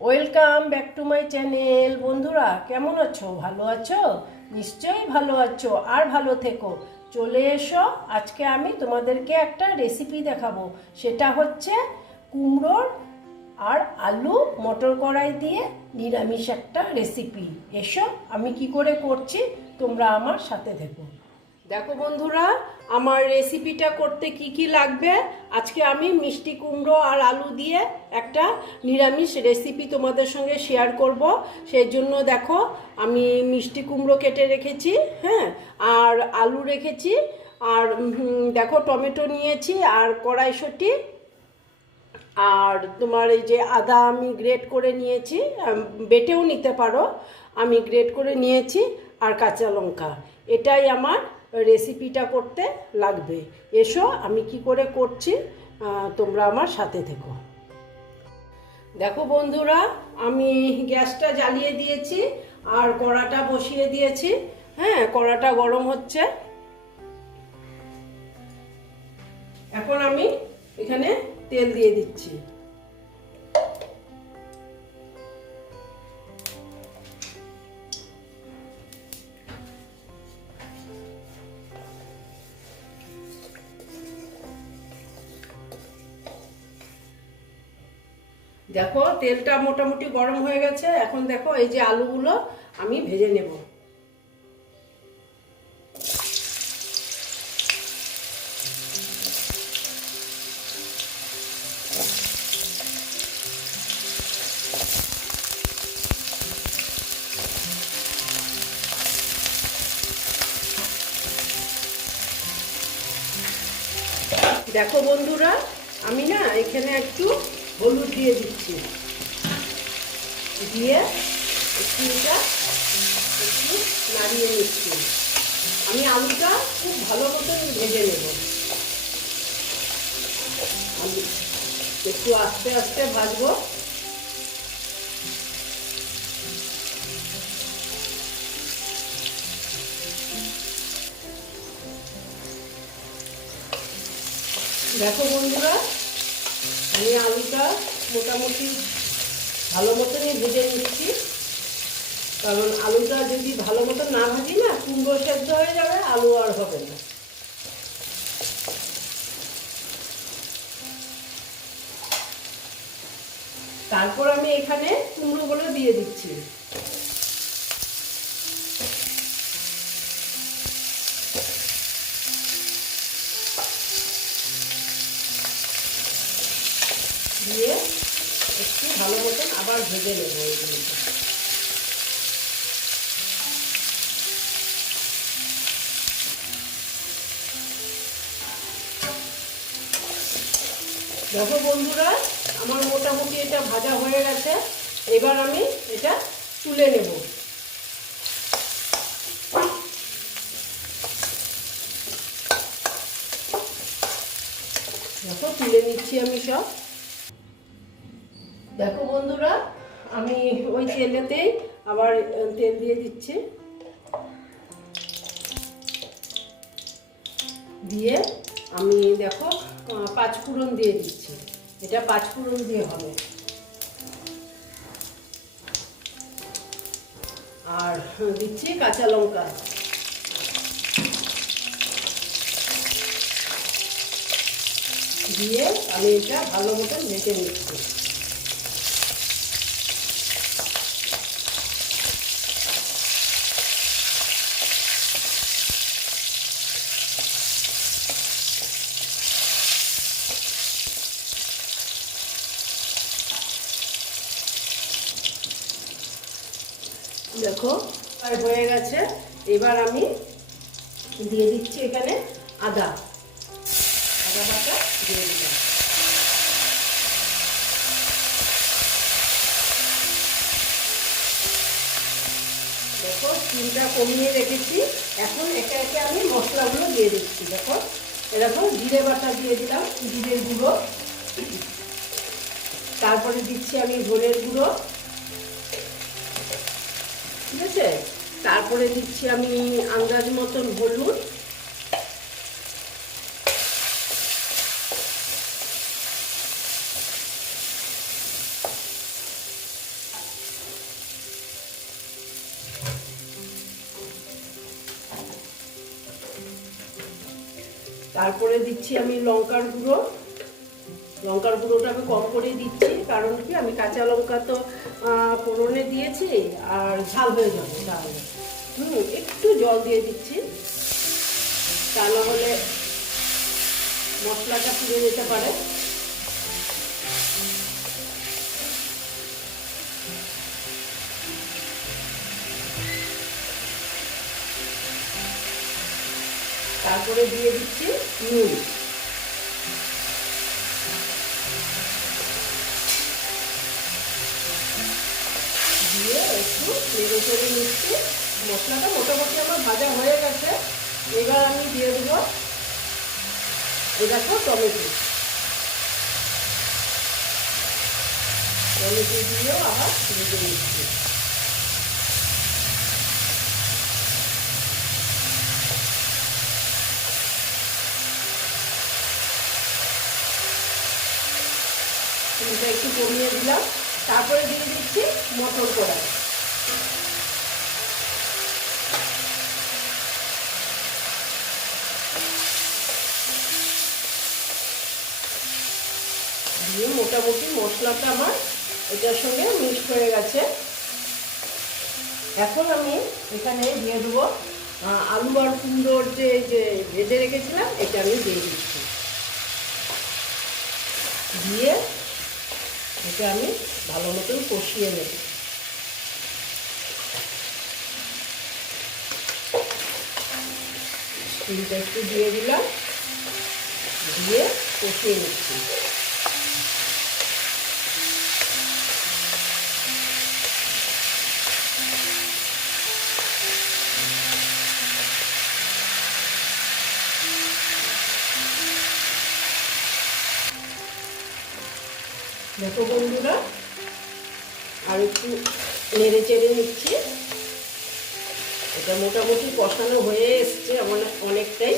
Welcome back to my channel বন্ধুরা, কেমন আছো? ভালো আছো? নিশ্চয়ই ভালো আছো, আর ভালো থেকো। চলে এসো, আজকে আমি তোমাদেরকে একটা রেসিপি দেখাবো। সেটা হচ্ছে কুমড়োর আর আলু মটর কড়াই দিয়ে নিরামিষ একটা রেসিপি এসো, আমি কি করে করছি? তোমরা আমার সাথে থেকো। দেখো বন্ধুরা, আমার রেসিপিটা করতে কি কি লাগবে? আজকে আমি মিষ্টি কুমড়ো আর আলু দিয়ে একটা নিরামিষ রেসিপি তোমাদের সঙ্গে শেয়ার করব। সেই জন্য দেখো, আমি মিষ্টি কুমড়ো কেটে রেখেছি হ্যাঁ আর আলু রেখেছি, আর দেখো টমেটো নিয়েছি আর কড়াইশুঁটি, আর তোমার এই যে আদা আমি গ্রেট করে নিয়েছি বেটেও নিতে পারো, আমি গ্রেট করে নিয়েছি, আর কাঁচা লঙ্কা, এটাই আমার রেসিপিটা করতে লাগবে। এসো, আমি কি করে করছি তোমরা আমার সাথে থেকো। দেখো বন্ধুরা, আমি গ্যাসটা জ্বালিয়ে দিয়েছি, আর কড়াটা বসিয়ে দিয়েছি। হ্যাঁ কড়াটা গরম হচ্ছে। এখন আমি এখানে তেল দিয়ে দিচ্ছি। দেখো, তেলটা মোটামুটি গরম হয়ে গেছে। এখন দেখো, এই যে আলুগুলো আমি ভেজে নেব। দেখো বন্ধুরা, আমি না এখানে একটু হলুদ দিয়ে দিচ্ছি। দিয়ে একটু এটা একটু নাড়িয়ে নিচ্ছি। আমি আলুটা খুব ভালো মতন ভেজে নেব। আলু একটু আস্তে আস্তে ভাজবো। দেখো বন্ধুরা আমি আলুটা মোটামুটি ভালো মতনই ভেজে নিচ্ছি। কারণ আলুটা যদি ভালো মতন না ভাজি না, কুমড়ো সেদ্ধ হয়ে যাবে, আলু আর হবে না। তারপর আমি এখানে কুমড়োগুলো দিয়ে দিচ্ছি দিয়ে একটু ভালো মতন আবার ভেজে নেব ওইগুলোকে দেখো বন্ধুরা, আমার মোটামুটি এটা ভাজা হয়ে গেছে। এবার আমি এটা তুলে নেব। দেখো, তুলে নিচ্ছি আমি সব। দেখো বন্ধুরা আমি ওই তেলেতেই আবার তেল দিয়ে দিচ্ছি। দিয়ে আমি দেখো আহ, পাঁচ ফোড়ন দিয়ে দিচ্ছি। এটা পাঁচ ফোড়ন দিয়ে হবে। আর দিচ্ছি কাঁচা লঙ্কা। দিয়ে আমি এটা ভালো মতন মেটে নিচ্ছি। দেখো, আর হয়ে গেছে। এবার আমি দিয়ে দিচ্ছি এখানে আদা। আদা বাটা দিয়ে দিলাম। দেখো চিনটা কমিয়ে রেখেছি। এখন একে একে আমি মশলাগুলো দিয়ে দিচ্ছি। দেখো, এরকম জিরে বাটা দিয়ে দিলাম, জিরের গুঁড়ো। তারপরে দিচ্ছি আমি ধনের গুঁড়ো। ঠিক আছে? তারপরে দিচ্ছি আমি আন্দাজ মতন হলুদ। তারপরে দিচ্ছি আমি লঙ্কার গুঁড়ো। লঙ্কার গুঁড়োটা আমি কম করেই দিচ্ছি, কারণ কি আমি কাঁচা লঙ্কা তো ফোড়নে দিয়েছি, আর ঝাল হয়ে যাবে তাহলে। হুম, একটু জল দিয়ে দিচ্ছি। তা না হলে মশলাটা পুড়ে যেতে পারে। তারপরে দিয়ে দিচ্ছি নুন। নেড়ে চেড়ে নিচ্ছি। মশলাটা মোটামুটি আমার ভাজা হয়ে গেছে। এবার আমি দিয়ে দেবো দেখো টমেটো। টমেটো দিয়েও আবার ভেজে নিচ্ছি একটু। কমিয়ে দিলাম। তারপরে দিয়ে দিচ্ছি মটর পোড়া দিয়ে মোটামুটি মশলাটা আমার এটার সঙ্গে মিক্সড হয়ে গেছে। এখন আমি এখানে দিয়ে দেবো আলু আর কুমড়োর যে যে ভেজে রেখেছিলাম, এটা আমি দিয়ে দিচ্ছি। দিয়ে এটা আমি ভালো মতন কষিয়ে নেব। স্টিমটা একটু দিয়ে দিলাম, দিয়ে কষিয়ে নিচ্ছি। দেখো বন্ধুরা, আর একটু নেড়ে চেড়ে নিচ্ছি। এটা মোটামুটি কষানো হয়ে এসছে অনেক অনেকটাই।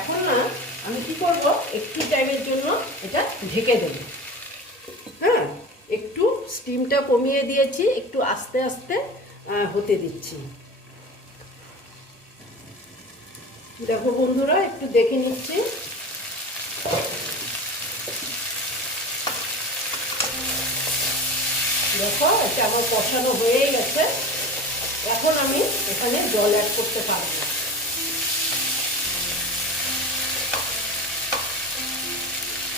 এখন না, আমি কি করব, একটু টাইমের জন্য এটা ঢেকে দেব। হ্যাঁ একটু স্টিমটা কমিয়ে দিয়েছি, একটু আস্তে আস্তে হতে দিচ্ছি। দেখো বন্ধুরা, একটু দেখে নিচ্ছি। দেখো এটা আমার কষানো হয়েই গেছে। এখন আমি এখানে জল অ্যাড করতে পারব।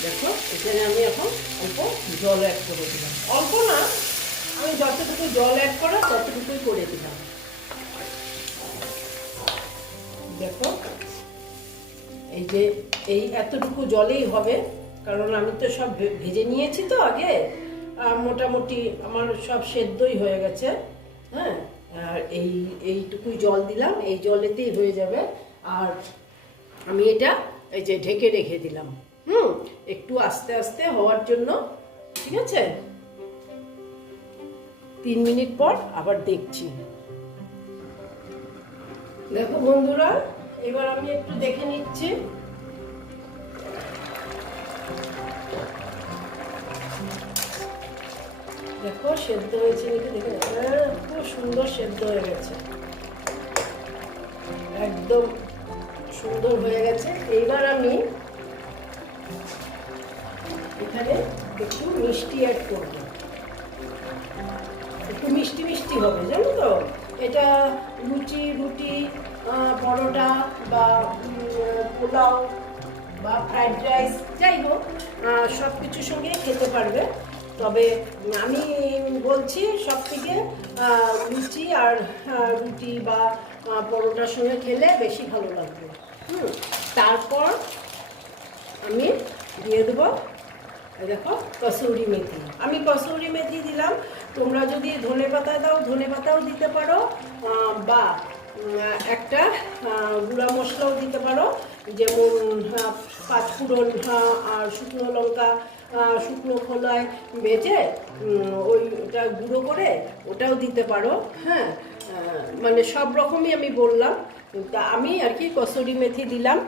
দেখো, এখানে আমি এখন অল্প জল অ্যাড করে দিলাম। অল্প না, আমি যতটুকু জল অ্যাড করা ততটুকুই করে দিলাম। দেখো, এই যে, এই এতটুকু জলেই হবে, কারণ আমি তো সব ভেজে নিয়েছি তো আগে। মোটামুটি আমার সব সেদ্ধই হয়ে গেছে হ্যাঁ? আর এই, এইটুকুই জল দিলাম, এই জলেতেই হয়ে যাবে। আর আমি এটা, এই যে ঢেকে রেখে দিলাম, হুম? একটু আস্তে আস্তে হওয়ার জন্য, ঠিক আছে? তিন মিনিট পর আবার দেখছি। দেখো বন্ধুরা, এবার আমি একটু দেখে নিচ্ছি। দেখো সেদ্ধ হয়েছে দেখে হ্যাঁ, খুব সুন্দর সেদ্ধ হয়ে গেছে। একদম সুন্দর হয়ে গেছে। এইবার আমি এখানে একটু মিষ্টি অ্যাড করব। একটু মিষ্টি মিষ্টি হবে জানো তো? এটা লুচি রুটি পরোটা বা পোলাও বা ফ্রাইড রাইস যাই হোক সব কিছুর সঙ্গে খেতে পারবে। তবে আমি বলছি সব থেকে লুচি আর রুটি বা পরোটার সঙ্গে খেলে বেশি ভালো লাগবে। হুম, তারপর আমি দিয়ে দেবো দেখো, কসুরি মেথি। আমি কসুরি মেথি দিলাম, তোমরা যদি ধনে পাতা দাও ধনে পাতাও দিতে পারো বা একটা গুঁড়া মশলাও দিতে পারো। যেমন পাঁচফোড়ন আর শুকনো লঙ্কা শুকনো খোলায় বেজে ওইটা গুঁড়ো করে ওটাও দিতে পারো হ্যাঁ। মানে সব রকমই আমি বললাম। তা আমি আর কি কসুরি মেথি দিলাম।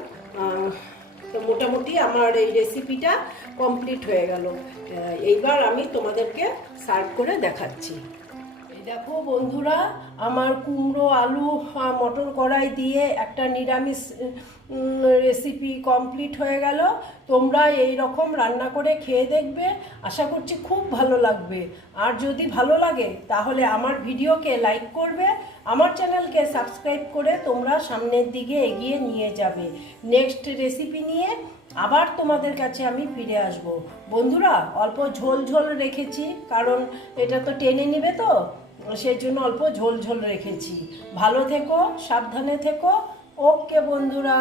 তো মোটামুটি আমার এই রেসিপিটা কমপ্লিট হয়ে গেল। এইবার আমি তোমাদেরকে সার্ভ করে দেখাচ্ছি। দেখো বন্ধুরা, আমার কুমড়ো, আলু মটর কড়াই দিয়ে একটা নিরামিষ রেসিপি কমপ্লিট হয়ে গেল। তোমরা এই রকম রান্না করে খেয়ে দেখবে। আশা করছি খুব ভালো লাগবে। আর যদি ভালো লাগে, তাহলে আমার ভিডিওকে লাইক করবে। আমার চ্যানেলকে সাবস্ক্রাইব করে তোমরা সামনের দিকে এগিয়ে নিয়ে যাবে। নেক্সট রেসিপি নিয়ে আবার তোমাদের কাছে আমি ফিরে আসব। বন্ধুরা, অল্প ঝোল ঝোল রেখেছি, কারণ এটা তো টেনে নেবে তো। সেই জন্য অল্প ঝোল ঝোল রেখেছি। ভালো থেকো সাবধানে থেকো। ওকে বন্ধুরা।